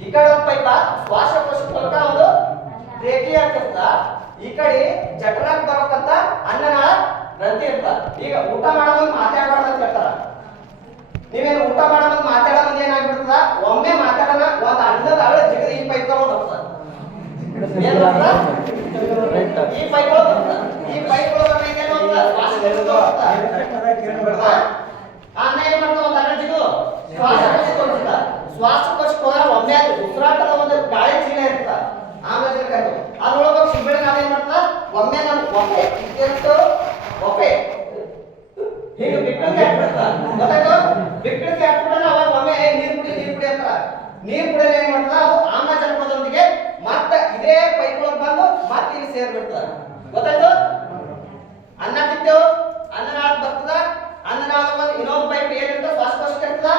ಈ ಕಡೆ ಒಂದು ಪೈಪ, ಶ್ವಾಸಕೋಶ ಮೂಲಕ ಒಂದು ರೇಖೆ ಆಗ್ತಿರ್ತ ಈ ಕಡೆ ಜಠರಾಗ್ ಬರ್ಬೇಕಂತ ಅನ್ನನಾಳ ಗ್ರಂಥಿ ಇರ್ತ ಈಗ ಊಟ ಮಾಡೋದು ಮಾತಾಡಬಾರ್ದು ಅಂತ ಹೇಳ್ತಾರ. ನೀವೇನು ಊಟ ಮಾಡೋದು ಮಾತಾಡೋ ಮುಂದೆ ಏನಾಗ್ಬಿಡ್ತದ ಒಮ್ಮೆ ಮಾತಾಡೋಣ, ಒಂದ್ ಅನ್ನದ ಅವಳ ಜಿಗದ ಈ ಪೈಪ್ ತಗೊಂಡ್ ಹೋಗ್ತದ? ಈ ಪೈಪ್ ಬರ್ತದ ಈ ಪೈಪ್ ಒಳಗೆ ಏನು ಅಂತ ಶ್ವಾಸಕೋಶ ಬರ್ತದ ಅನ್ನ ಏನ್ ಮಾಡ್ತಾವ ಒಂದು ಅನ್ನ ಜಿಗು ಶ್ವಾಸಕೋಶ ತೋರಿಸ್ತ ಶ್ವಾಸಕೋಶಕ್ಕೆ ಹೋಗ ಒಮ್ಮೆ ಅದು ಉಸಿರಾಟದ ಒಂದು ಗಾಳಿ ಚೀಲ ಇರ್ತದ ಆಮೇಲೆ ತಿರ್ಗಾಯ್ತು ಅದ್ರೊಳಗೆ ಸಿಬಿಳ ಗಾಳಿ ಏನ್ ಮಾಡ್ತಾ ಒಮ್ಮೆ ನಮ್ ಒಮ್ಮೆ ಇದ್ದಿರ್ತು ಒಮ್ಮೆ ಹೀಗೆ ಬಿಕ್ಕಳಿಗೆ ಹಾಕ್ಬಿಡ್ತ ಗೊತ್ತಾಯ್ತು ಬಿಕ್ಕಳಿಗೆ ಹಾಕ್ಬಿಟ್ರೆ ಅವಾಗ ಒಮ್ಮೆ ನೀರು ಕುಡಿ ನೀರ್ ಕುಡಿ ಅಂತ ನೀರ್ ಕುಡಿದ್ರೆ ಏನ್ ಮಾಡ್ತಾ ಅದು ಆಮ್ಲಜನಕದೊಂದಿಗೆ ಮತ್ತೆ ಇದೇ ಪೈಪ್ ಒಳಗೆ ಬಂದು ಮತ್ತೆ ಇಲ್ಲಿ ಸೇರ್ಬಿಡ್ತದ. ಗೊತ್ತಾಯ್ತು ಅನ್ನ ತಿಂತೇವು ಅನ್ನನಾಳ ಬರ್ತದ ಅನ್ನನಾಳ ಒಂದು ಇನ್ನೊಂದು ಪೈಪ್ ಏನಿರ್ತದ ಶ್ವಾಸಕೋಶಕ್ಕೆ ಇರ್ತದ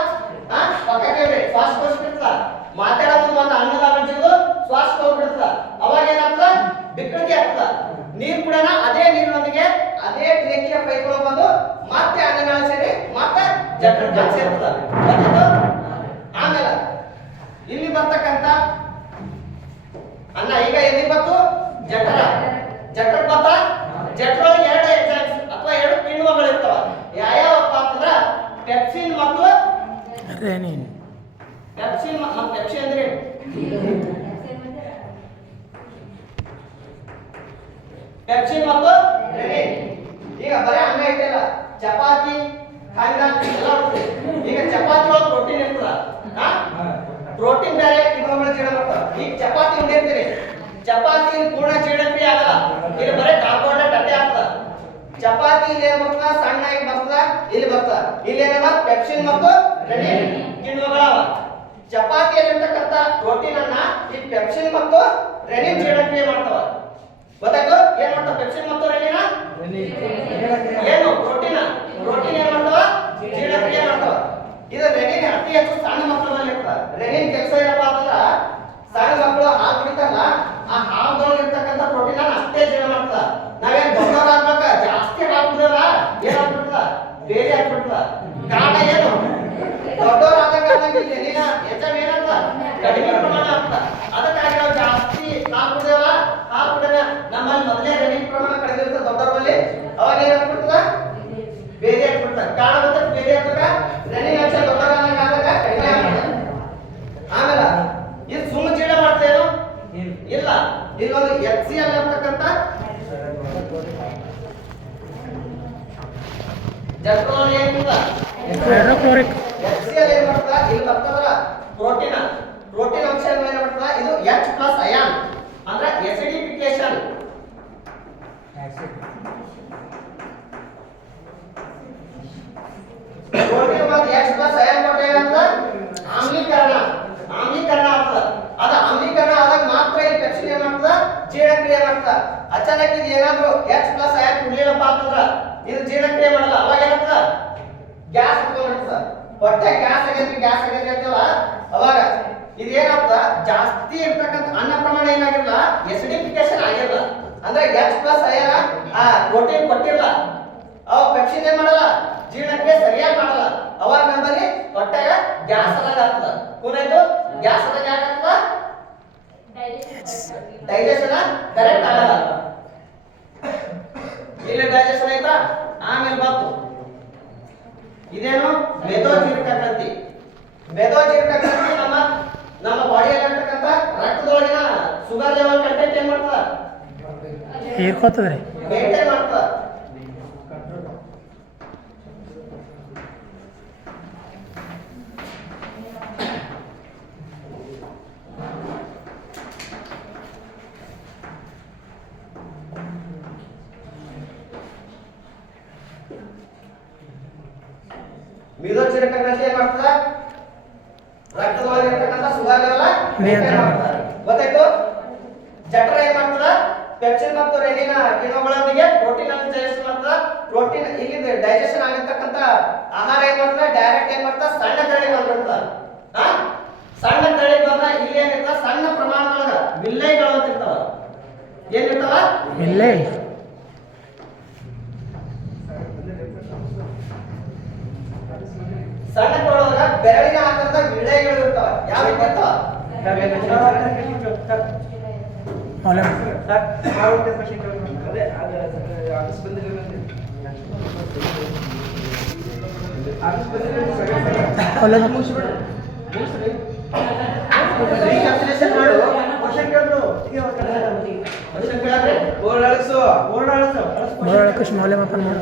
ಹಾ ಪಕ್ಕ ಕೇಳ್ರಿ ಶ್ವಾಸಕೋಶಕ್ಕೆ ಇರ್ತದ ಮಾತಾಡೋ ಮುಂದೆ ಒಂದು ಅನ್ನದ ಬಂಚಿದ್ದು ಶ್ವಾಸಕೋಶ ಬಿಡ್ತದ ಅವಾಗ ಏನಾಗ್ತದ ಬಿಕ್ಕಳಿಗೆ ಆಗ್ತದ ನೀರು ಕೂಡ ಅದೇ ನೀರಿನೊಂದಿಗೆ ಅದೇ ರೇಖೆಯ ಪೈಪ್ಗಳು ಬಂದು ಮತ್ತೆ ಅನ್ನನಾಳ ಸೇರಿ ಮತ್ತೆ ಸೇರ್ತದ. ಆಮೇಲೆ ಇಲ್ಲಿ ಬರ್ತಕ್ಕಂತ ಅನ್ನ ಈಗ ಎಲ್ಲಿ ಬಂತು? ಜಠರ. ಜಠರ ಬತ್ತ ಜಠರೊಳಗೆ ಎರಡು ಎಂಜೈಮ್ಸ್ ಅಥವಾ ಎರಡು ಕಿಣ್ವಗಳು ಇರ್ತವ ಯಾವ್ಯಾವಪ್ಪ ಅಂತಂದ್ರ ಪೆಪ್ಸಿನ್ ಮತ್ತು ರೆನಿನ್ ಪೆಪ್ಸಿನ್ ಮ- ಮತ್ತು ಪೆಪ್ಸಿ ಪೆಪ್ಸಿನ್ ಮತ್ತು ಈಗ ಬರೀ ಅನ್ನ ಇಟ್ಟಿಲ್ಲ ಚಪಾತಿ ಖಂಡ ಎಲ್ಲ ಈಗ ಚಪಾತಿ ಒಳಗೆ ಪ್ರೋಟೀನ್ ಇರ್ತದ. ಪ್ರೋಟೀನ್ ಬೇರೆ ಕಿಣ್ವಗಳು ಜೀರ್ಣ ಮಾಡ್ತಾವ ಈಗ ಚಪಾತಿ ಉಂಡಿರ್ತೀರಿ ಚಪಾತಿ ಪೂರ್ಣ ಜೀರ್ಣಕ್ರಿಯೆ ಆಗಲ್ಲ. ಇಲ್ಲಿ ಬರೀ ಕಾರ್ಬೋಹೈಡ್ರೇಟ್ ಅಡ್ಡೆ ಆಗ್ತದ ಚಪಾತಿ ಇಲ್ಲಿ ಏನ್ ಬರ್ತದ? ಸಣ್ಣ ಆಗಿ ಬರ್ತದ ಇಲ್ಲಿ ಬರ್ತದ. ಇಲ್ಲಿ ಏನದ? ಪೆಪ್ಸಿನ್ ಮತ್ತು ರೆನಿನ್ ಕಿಣ್ವಗಳವ. ಚಪಾತಿಯಲ್ಲಿರ್ತಕ್ಕಂಥ ಪ್ರೋಟೀನ್ ಅನ್ನ ಈ ಪೆಪ್ಸಿನ್ ಮತ್ತು ರೆನಿನ್ ಜೀರ್ಣಕ್ರಿಯೆ ಮಾಡ್ತಾವ. ಗೊತ್ತಾಯ್ತು ಏನ್ ಮಾಡ್ತಾವ ಪೆಪ್ಸಿನ್ ಮತ್ತು ರೆನಿನ ಏನು? ಪ್ರೋಟೀನ್? ಪ್ರೋಟೀನ್ ಏನ್ ಮಾಡ್ತಾವ? ಜೀರ್ಣಕ್ರಿಯೆ ಮಾಡ್ತಾವ. ಇದು ರೆನಿನ್ ಅತಿ ಹೆಚ್ಚು ಸಣ್ಣ ಮಕ್ಕಳಲ್ಲಿ ಇರ್ತದ ರೆನಿನ್ ಕೆಲಸ ಏನಪ್ಪಾ ಅಂತಂದ್ರ ಸಣ್ಣ ಮಕ್ಕಳು ಹಾಲು ಕುಡಿತಾರಲ್ಲ ಆ ಹಾಲದೊಳಗೆ ಇರ್ತಕ್ಕಂಥ ಪ್ರೋಟೀನ್ ಅನ್ನ ಅಷ್ಟೇ ಜೀರ್ಣ ಮಾಡ್ತದ ನಾವೇನ್ ದೊಡ್ಡವರಾಗ್ಬೇಕ ಜಾಸ್ತಿ ಹಾಲು ಕುಡಿಯೋಲ್ಲ ಏನಾಗ್ಬಿಡ್ತದ ಬೇರೆ ಆಗ್ಬಿಡ್ತದ ಕಾರಣ ಏನು ದೊಡ್ಡವರಾದಾಗ ಆದಂಗೆ ಇಲ್ಲಿ ರೆನಿನ ಹೆಚ್ಚಾಗಿ ಏನಾಗ್ತದ ಕಡಿಮೆ ಪ್ರಮಾಣ ಆಗ್ತದ ಅದಕ್ಕಾಗಿ ನಾವು ಜಾಸ್ತಿ ಹಾಲು ಕುಡಿಯೋಲ್ಲ ಹಾಲು ಕುಡಿಯೋಣ ನಮ್ಮಲ್ಲಿ ಮೊದಲೇ ರೆನಿನ್ ಪ್ರಮಾಣ ಕಡಿಮೆ ಇರ್ತದೆ ದೊಡ್ಡವರಲ್ಲಿ ಅವಾಗ ಏನಾಗ್ಬಿಡ್ತದ ಬೇರೆ ಆಗ್ಬಿಡ್ತದೆ ಕಾರಣ ಮತ್ತೆ ಬೇರೆ ಆಗ್ತದ ರೆನಿನ್ ಅಂಶ ದೊಡ್ಡವರಾದಾಗ ಆದಾಗ ಕಡಿಮೆ ಆಗ್ತದೆ ಆಮೇಲೆ ಇದು ಸುಮ್ಮ ಜೀರ್ಣ ಮಾಡ್ತೇನು ಇಲ್ಲ ಇಲ್ಲೊಂದು ಎಚ್ ಸಿ ಎಲ್ ಅಂತಕ್ಕಂಥ ಜಟ್ರೋಲ್ ಏನಿಲ್ಲ ಹೈಡ್ರೋಕ್ಲೋರಿಕ್ ಎಲ್ ಏನ್ ಮಾಡ್ತದ ಇಲ್ಲಿ ಪ್ರೋಟೀನ್ ಪ್ರೋಟೀನ್ ಅಂಶ ಏನ್ ಮಾಡ್ತದ ಇದು ಪ್ಲಸ್ ಅಯಾನ್ ಅಂದ್ರೆ ಎಸಿಡಿಫಿಕೇಶನ್ ಪ್ರೋಟೀನ್ ಮತ್ತು ಪ್ಲಸ್ ಅಯಾನ್ ಕೊಟ್ರೆ ಏನಾಗ್ತದ ಆಮ್ಲೀಕರಣ ಆಮ್ಲೀಕರಣ ಆಗ್ತದ ಅದ ಆಮ್ಲೀಕರಣ ಆದಾಗ ಮಾತ್ರ ಈ ಮಾಡ್ತದ? ಜೀರ್ಣಕ್ರಿಯೆ ಮಾಡ್ತದ. ಅಚಾನಕ್ ಇದು ಏನಾದ್ರು ಪ್ಲಸ್ ಅಯಾನ್ ಕುಡ್ಲಿಲ್ಲಪ್ಪ ಅಂತಂದ್ರ ಇದು ಜೀರ್ಣಕ್ರಿಯೆ ಮಾಡಲ್ಲ ಅವಾಗ ಏನಾಗ್ತದ ಗ್ಯಾಸ್ ಹತ್ಕೊಂಡಿರ್ತದ ಹೊಟ್ಟೆ ಗ್ಯಾಸ್ ಆಗೈತಿ ಗ್ಯಾಸ್ ಆಗೈತಿ ಅಂತೇವಲ್ಲ ಅವಾಗ ಇದು ಏನಾಗ್ತದ ಜಾಸ್ತಿ ಇರ್ತಕ್ಕಂಥ ಅನ್ನ ಪ್ರಮಾಣ ಏನಾಗಿಲ್ಲ ಎಸಿಡಿಫಿಕೇಶನ್ ಆಗಿಲ್ಲ ಅಂದ್ರೆ ಗ್ಯಾಸ್ ಪ್ಲಸ್ ಆಗ್ಯಾರ ಆ ಪ್ರೋಟೀನ್ ಕೊಟ್ಟಿಲ್ಲ ಅವ ಪೆಪ್ಸಿನ್ ಏನ್ ಮಾಡಲ್ಲ? ಜೀರ್ಣಕ್ರಿಯೆ ಸರಿಯಾಗಿ ಮಾಡಲ್ಲ. ಅವಾಗ ನಮ್ಮಲ್ಲಿ ಹೊಟ್ಟೆಗ ಗ್ಯಾಸ್ ಆದಾಗ ಆಗ್ತದ. ಕೂನಾಯ್ತು ಗ್ಯಾಸ್ ಆದಾಗ ಯಾಕಾಗ್ತದ? ಡೈಜೆಷನ್ ಕರೆಕ್ಟ್ ಆಗಲ್ಲ. ಇಲ್ಲಿ ಡೈಜೆಷನ್ ಆಯ್ತಾ ಆಮೇಲೆ ಬಂತು ಇದೇನು? ಮೆದೋಜೀರಕ ಗ್ರಂಥಿ ಮೆದೋಜೀರಕ ಗ್ರಂಥಿ ನಮ್ಮ ನಮ್ಮ ಬಾಡಿಯಲ್ಲಿ ಇರ್ತಕ್ಕಂಥ ರಕ್ತದೊಳಗಿನ ಶುಗರ್ ಲೆವೆಲ್ ಕಂಟೆಂಟ್ ಏನ್ ಮಾಡ್ತದ? ಹೀರ್ಕೋತದ್ರಿ. ಮೇಂಟೈನ್ ಮಾಡ್ತದ ಮಿದೋಜೀರಕ ಏನು ಮಾಡ್ತದ? ರಕ್ತದೊಳಗೆ ಇರ್ತಕ್ಕಂಥ ಶುಗರ್ ಲೆವೆಲ್ ನಿಯಂತ್ರಣ ಗೊತ್ತಾಯ್ತು? ಜಠರ ಏನ್ ಮಾಡ್ತದ? ಪೆಪ್ಸಿನ್ ಮತ್ತು ರೆಲಿನ ಕಿಣ್ವಗಳೊಂದಿಗೆ ಪ್ರೋಟೀನ್ ಅನ್ನು ಡೈಜೆಸ್ಟ್ ಮಾಡ್ತದ? ಪ್ರೋಟೀನ್ ಇಲ್ಲಿ ಡೈಜೆಷನ್ ಆಗಿರ್ತಕ್ಕಂತ ಆಹಾರ ಏನು ಮಾಡ್ತದ? ಡೈರೆಕ್ಟ್ ಏನು ಮಾಡ್ತದ? ಸಣ್ಣ ತಳಿ ಬಂದ್ಬಿಡ್ತದ. ಹಾ ಸಣ್ಣ ತಳಿ ಬಂದ ಇಲ್ಲಿ ಏನಿರ್ತದ ಸಣ್ಣ ಪ್ರಮಾಣದೊಳಗ ವಿಲ್ಲೈಗಳು ಅಂತ ಇರ್ತಾವ. ಏನಿರ್ತಾವ ಇಲ್ಲೇ ಸಣ್ಣ ಕೊಳದಾಗ ಬೆರಳಿನ ಆಕಾರದ ವಿಳೆಗಳು ಇರ್ತಾವ. ಯಾವ ಕ್ವಶನ್ ಕೇಳಿದ್ರೆ ಬೋಳಕಶ್ ಮೌಲ್ಯಮಾಪನ ಮಾಡು.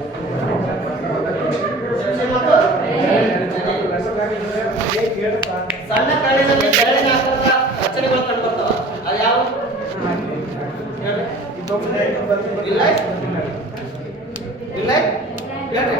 ಸಣ್ಣ ಪ್ರಾಣಿಗಳಲ್ಲಿ ಬೆರಳಿನ ಆಕಾರದ ರಚನೆಗಳು ಕಂಡು ಬರ್ತಾವ ಅದು ಯಾವ ಇಲ್ಲ ಇಲ್ಲ ಹೇಳ್ರಿ